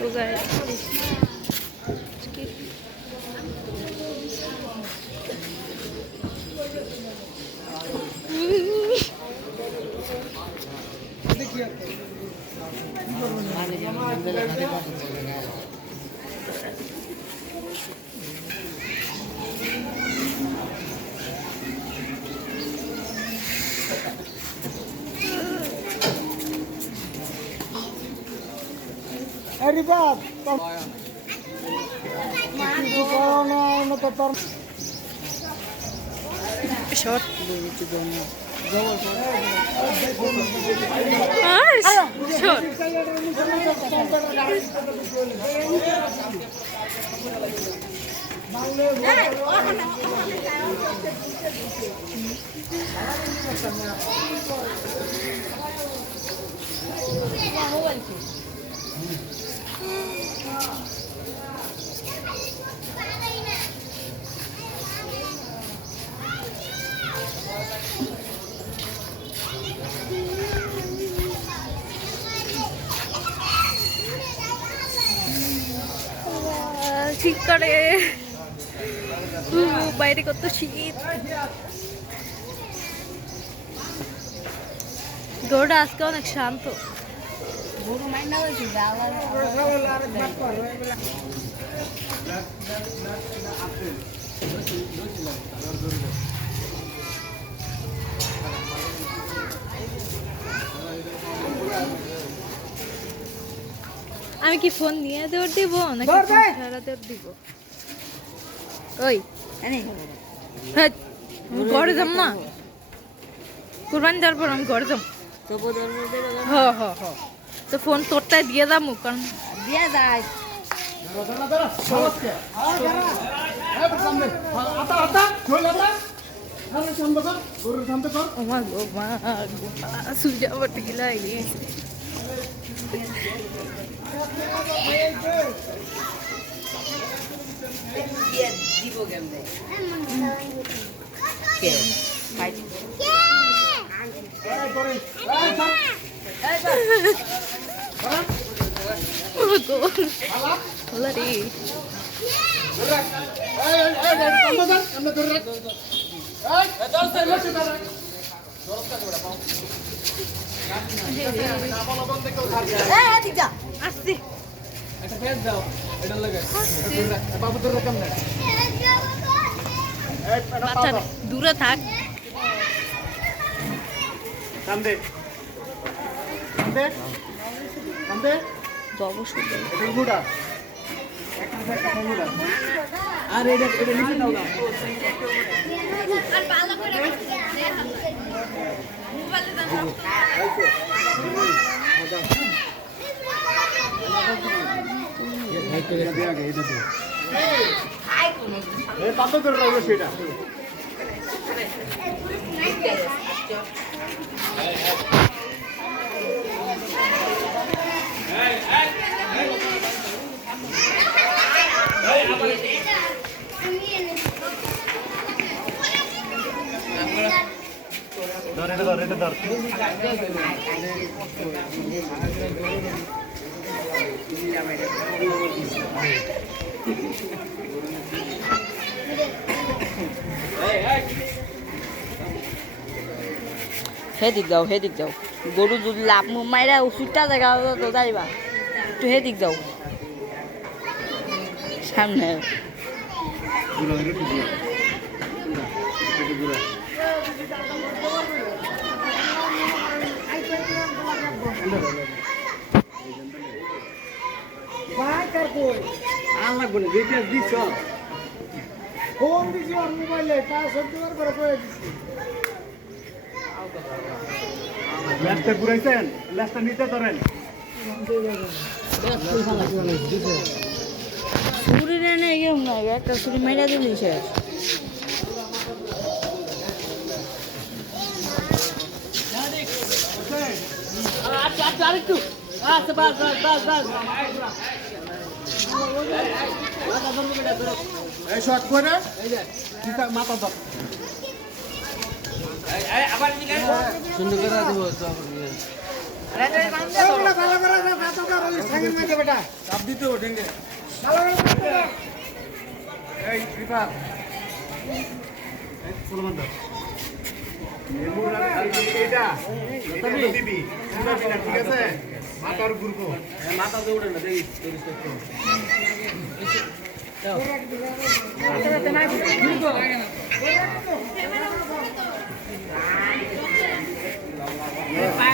তো guys Ribat, short. Short. ঠিক করে বাইরে কত শীত গরুটা আজকে অনেক শান্ত গরু মাইনা হয়েছে আমি কি ফোন নিয়ে দৌড় দিব নাকি ছাড়া দৌড় দিব ওই ঘরে যাম না কুরবানি দেওয়ার পর আমি ঘরে যাম তো ফোন তোরটাই দিয়ে যাম কারণ দিয়ে যায় সুজা বটে গিলা আসছি দূরে থাক আর এটা লিখে দাও না সেটা হেদিক যাও গরু যদি লাভ মাইরা ওষুধটা জায়গা তো যাইবা একটু হেদিক যাও সামনে ফোন দিছি ওর মোবাইলে 500 টাকা করে পড়ে দিছি লাস্টে ঘুরাইছেন লাস্টে নিতে ধরেন ছুরি নেই কেউ না একটা ছুরি মেরা দিলি শেষ আচ্ছা আরেকটু আচ্ছা বাস এই শট করে এই যে চিতা মাথা দাও আবার সুন্দর করে দেবো ওগুলো ভালো করে দাঁতো কর ওই সাইকেল মধ্যে বেটা চাপ দিতে ও ঢেঙ্গে ভালো করে দাঁতো কর। এই কৃপা সুলমান দা এটা দিবি ঠিক আছে মাথার ঘুরবো মাথা দৌড়ে না দেখি পায়ে